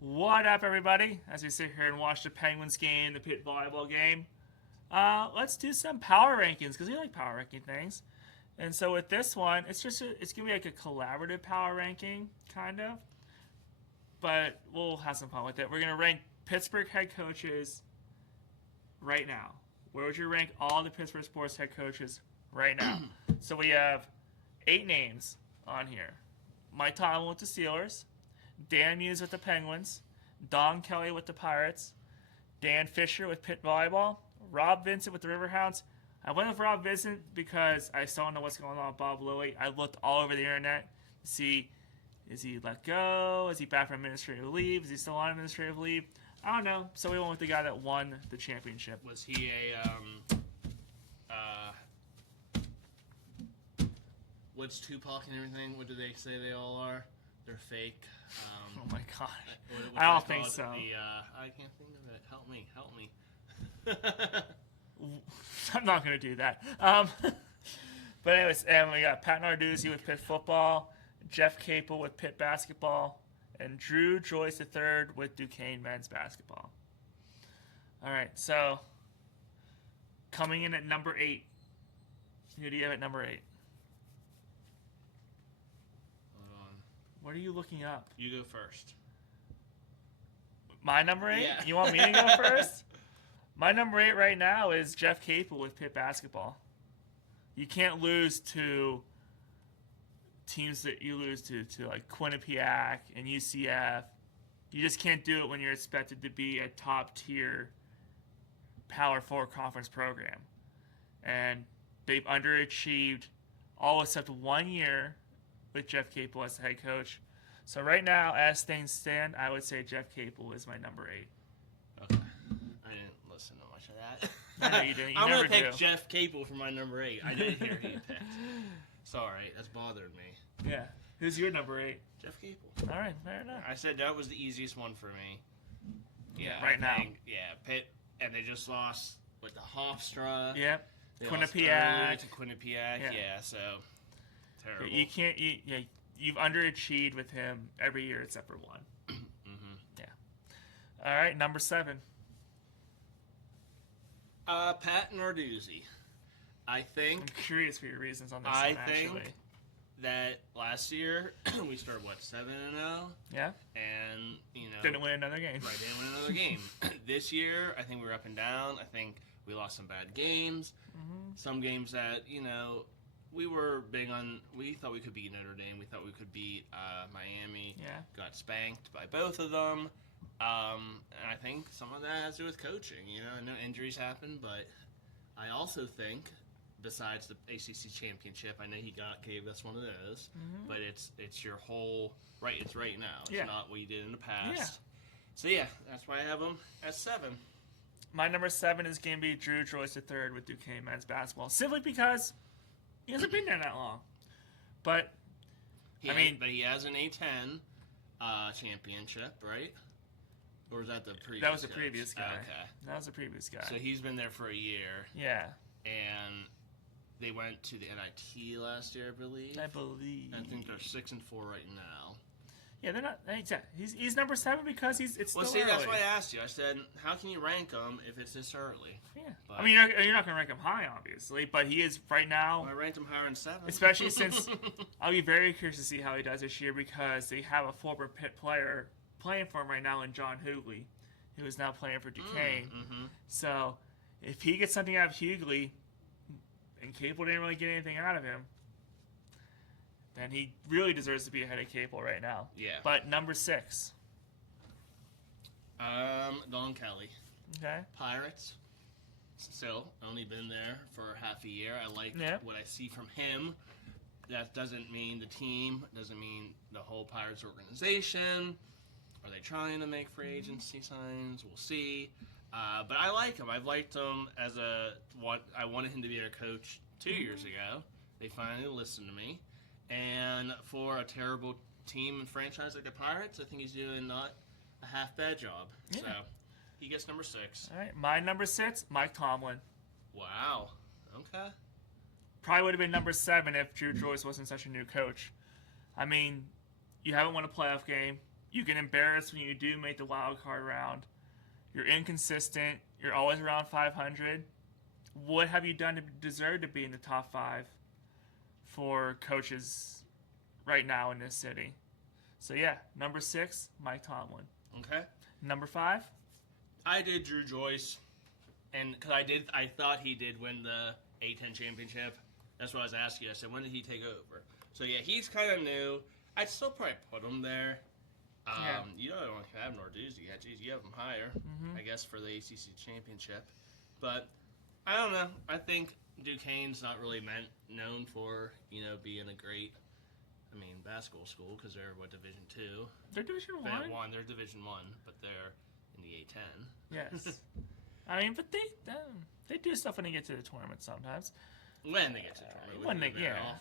What up, everybody? As we sit here and watch the Penguins game, the Pitt volleyball game, let's do some power rankings because we like power ranking things. And so with this one, it's gonna be like a collaborative power ranking, kind of. But we'll have some fun with it. We're gonna rank Pittsburgh head coaches right now. Where would you rank all the Pittsburgh sports head coaches right now? So we have 8 names on here. Mike Tomlin with the Steelers, Dan Muse with the Penguins, Don Kelly with the Pirates, Dan Fisher with Pitt Volleyball, Rob Vincent with the Riverhounds. I went with Rob Vincent because I still don't know what's going on with Bob Lilly. I looked all over the internet to see, is he let go? Is he back from administrative leave? Is he still on administrative leave? I don't know. So we went with the guy that won the championship. Was he what's Tupac and everything? What do they say they all are? They're fake. Oh my god. What I don't think so. I can't think of it. Help me. I'm not going to do that. But anyways, and we got Pat Narduzzi with Pitt football, Jeff Capel with Pitt basketball, and Drew Joyce III with Duquesne men's basketball. All right, so coming in at number 8. Who do you have at number 8? Hold on. What are you looking up? You go first. My number 8? Yeah. You want me to go first? My number 8 right now is Jeff Capel with Pitt basketball. You can't lose to teams that you lose to like Quinnipiac and UCF. You just can't do it when you're expected to be a top tier Power 4 conference program. And they've underachieved all except 1 year with Jeff Capel as the head coach. So right now, as things stand, I would say Jeff Capel is my number 8. Okay. I didn't listen to much of that. I know you didn't. You I'm never going to pick do. Jeff Capel for my number 8. I didn't hear who you picked. Sorry, that's bothered me. Yeah. Who's your number 8? Jeff Capel. All right, fair enough. I said that was the easiest one for me. Yeah, Right now. Yeah, Pitt, and they just lost with the Hofstra. Yep. They lost Quinnipiac. early to Quinnipiac. Yeah. Yeah, so terrible. You can't. You've underachieved with him every year except for 1. Mm-hmm. Yeah. All right, number 7. Pat Narduzzi. I think. I'm curious for your reasons on this I one, think actually. that last year we started 7-0, Yeah. and Didn't win another game. Right, didn't win another game. This year, I think we were up and down. I think we lost some bad games. Mm-hmm. Some games that we were big on. We thought we could beat Notre Dame. We thought we could beat Miami. Yeah. Got spanked by both of them. And I think some of that has to do with coaching. I know injuries happen, but I also think, besides the ACC championship, I know he gave us one of those, but it's your whole right. It's right now. It's not what you did in the past. Yeah. So yeah, that's why I have him at 7. My number 7 is going to be Drew Joyce III with Duquesne men's basketball, simply because he hasn't been there that long. But But he has an A10 championship, right? Or was that the previous? that was the coach? previous guy. Okay. That was the previous guy. So he's been there for a year, Yeah. and they went to the NIT last year, I believe. I believe. I think they're 6-4 right now. Yeah, they're not. Exactly. He's number 7 because it's Well, still see, early. that's why I asked you. I said, how can you rank them if it's this early? Yeah. But- I mean, you're not going to rank him high, obviously, but he is right now. I ranked him higher than 7. Especially since I'll be very curious to see how he does this year because they have a former Pitt player playing for him right now in John Hughley, who is now playing for Duquesne. Mm-hmm. So if he gets something out of Hughley, and Capel didn't really get anything out of him, then he really deserves to be ahead of Capel right now. Yeah. But number 6. Don Kelly. Okay. Pirates. Still, only been there for half a year. I like what I see from him. That doesn't mean the team. Doesn't mean the whole Pirates organization. Are they trying to make free agency signs? We'll see. But I like him. I've liked him as I wanted him to be our coach 2 years ago. They finally listened to me. And for a terrible team and franchise like the Pirates, I think he's doing not a half bad job. Yeah. So he gets number 6. All right. My number 6, Mike Tomlin. Wow. Okay. Probably would have been number 7 if Drew Joyce wasn't such a new coach. I mean, you haven't won a playoff game. You get embarrassed when you do make the wild card round. You're inconsistent. You're always around 500. What have you done to deserve to be in the top 5 for coaches right now in this city? So yeah, number 6, Mike Tomlin. Okay. Number 5? I did Drew Joyce, and because I thought he did win the A-10 championship. That's what I was asking you. I said, when did he take over? So yeah, he's kind of new. I'd still probably put him there. You don't have Narduzzi yet. Geez, you have him higher, I guess, for the ACC championship. But I don't know. I think Duquesne's not really known for being a great, basketball school because they're Division II. They're Division I. They're Division I, but they're in the A-10. Yes. But they do stuff when they get to the tournament sometimes. When they get to the tournament.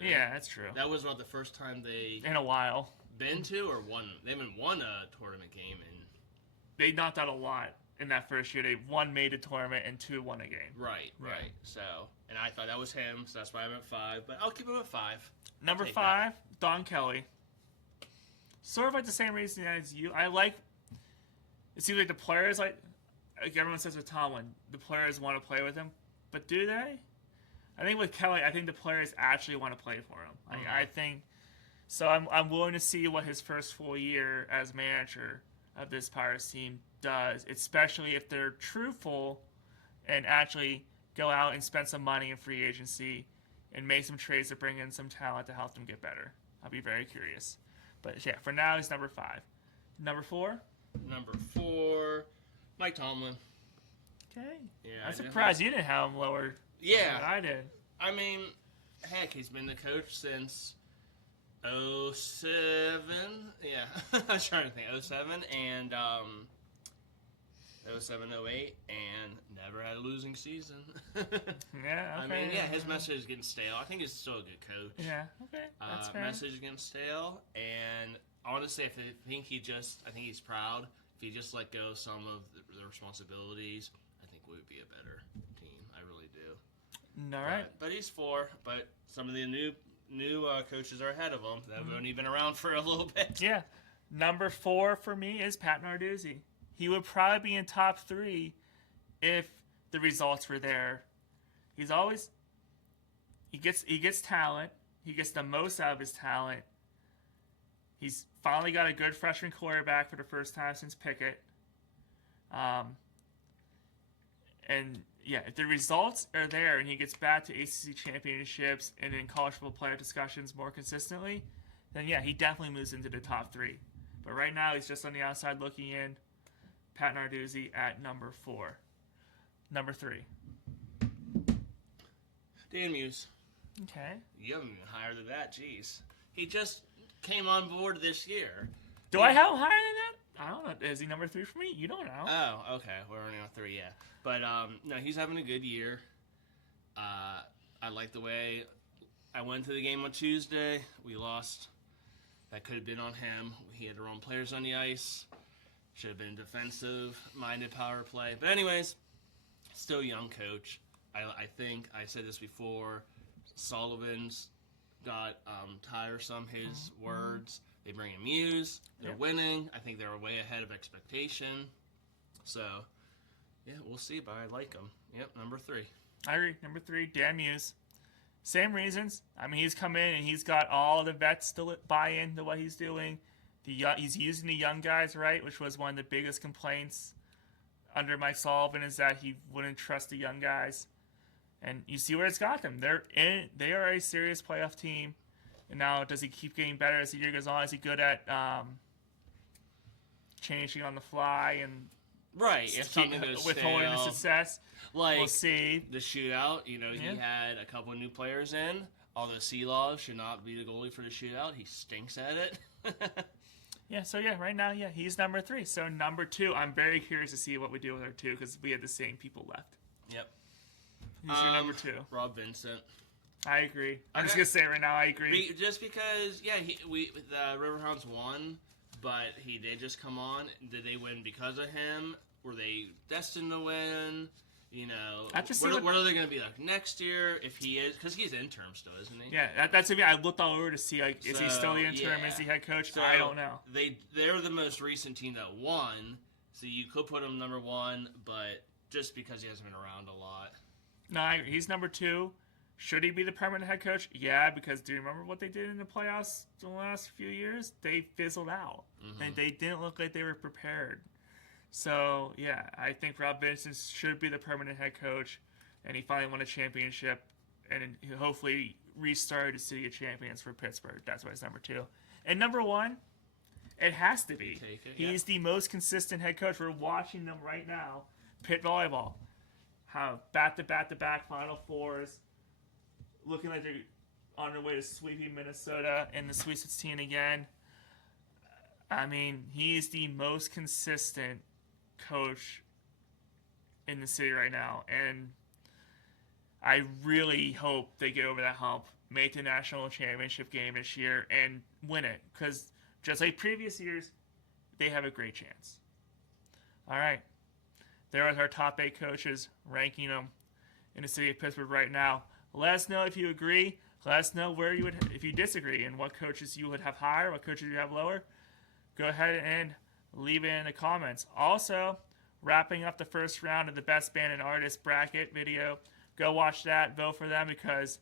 Yeah, that's true. That was the first time they in a while been to or won. They haven't won a tournament game in. They knocked out a lot in that first year. They made a tournament and 2 won a game. Right. So, and I thought that was him, so that's why I'm at 5. But I'll keep him at 5. Number 5, Don Kelly. Sort of like the same reason as you. It seems like the players like everyone says with Tomlin, the players want to play with him, but do they? I think with Kelly, I think the players actually want to play for him. I think so. I'm willing to see what his first full year as manager of this Pirates team does, especially if they're truthful and actually go out and spend some money in free agency and make some trades to bring in some talent to help them get better. I'll be very curious. But yeah, for now, he's number 5. Number 4? Number 4, Mike Tomlin. Okay. Yeah, I'm surprised you didn't have him lower. Yeah. Than I did. Heck, he's been the coach since 07. Yeah, I was trying to think. 07 and 07, 08, and never had a losing season. Yeah, okay. His message is getting stale. I think he's still a good coach. Yeah, okay. That's fair. Message is getting stale, and honestly, I think he's proud. If he just let go of some of the responsibilities, I think we would be a better team. I really do. All right. But he's 4. But some of the new coaches are ahead of him that have only been around for a little bit. Yeah. Number 4 for me is Pat Narduzzi. He would probably be in top 3 if the results were there. He gets talent. He gets the most out of his talent. He's finally got a good freshman quarterback for the first time since Pickett. And yeah, if the results are there and he gets back to ACC championships and in college football playoff discussions more consistently, then yeah, he definitely moves into the top 3. But right now, he's just on the outside looking in. Pat Narduzzi at number 4. Number 3. Dan Muse. Okay. You haven't been higher than that, jeez. He just came on board this year. Do I have him higher than that? I don't know. Is he number 3 for me? You don't know. Oh, okay. We're only on 3, yeah. But, no, he's having a good year. I like the way I went to the game on Tuesday. We lost. That could have been on him. He had the wrong players on the ice. Should have been defensive-minded power play. But anyways, still a young coach. I think, I said this before, Sullivan's got tiresome, his words. They bring in Muse. They're winning. I think they're way ahead of expectation. So, yeah, we'll see, but I like him. Yep, number 3. I agree. Number 3, Dan Muse. Same reasons. He's come in and he's got all the vets to buy into what he's doing. He's using the young guys right, which was one of the biggest complaints under Mike Sullivan is that he wouldn't trust the young guys. And you see where it's got them. They are a serious playoff team. And now, does he keep getting better as the year goes on? Is he good at changing on the fly and if something goes withholding the success? Like we'll see. The shootout, he had a couple of new players in. Although Sealaw should not be the goalie for the shootout, he stinks at it. Right now, he's number 3. So number 2, I'm very curious to see what we do with our 2 because we had the same people left. Yep. Who's your number 2? Rob Vincent. I agree. I'm just gonna say it right now. I agree. Just because, the Riverhounds won, but he did just come on. Did they win because of him? Were they destined to win? You know, what are they going to be like next year if he is? Because he's interim still, isn't he? Yeah, that's I looked all over to see like is he still the interim? Is he head coach? So I don't know. They're the most recent team that won, so you could put him number 1, but just because he hasn't been around a lot. No, he's number 2. Should he be the permanent head coach? Yeah, because do you remember what they did in the playoffs the last few years? They fizzled out, and they didn't look like they were prepared. So, yeah, I think Rob Vincent should be the permanent head coach, and he finally won a championship, and hopefully restarted the City of Champions for Pittsburgh. That's why it's number 2. And number 1, it has to be. He's the most consistent head coach. We're watching them right now. Pitt Volleyball. How back-to-back Final Fours, looking like they're on their way to sweeping Minnesota in the Sweet 16 again. I mean, he's the most consistent coach in the city right now, and I really hope they get over that hump, make the national championship game this year, and win it, because just like previous years, they have a great chance. All right, there are our top 8 coaches, ranking them in the city of Pittsburgh right now. Let us know if you agree. Let us know where you would, if you disagree, and what coaches you would have higher, what coaches you have lower. Go ahead and leave it in the comments. Also, wrapping up the first round of the Best Band and Artist bracket video. Go watch that. Vote for them, because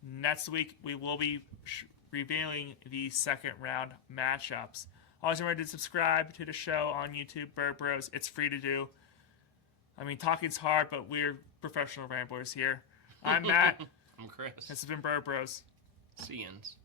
next week we will be revealing the second round matchups. Also, remember to subscribe to the show on YouTube, Bird Bros. It's free to do. I mean, talking's hard, but we're professional ramblers here. I'm Matt. I'm Chris. This has been Bird Bros. See yous.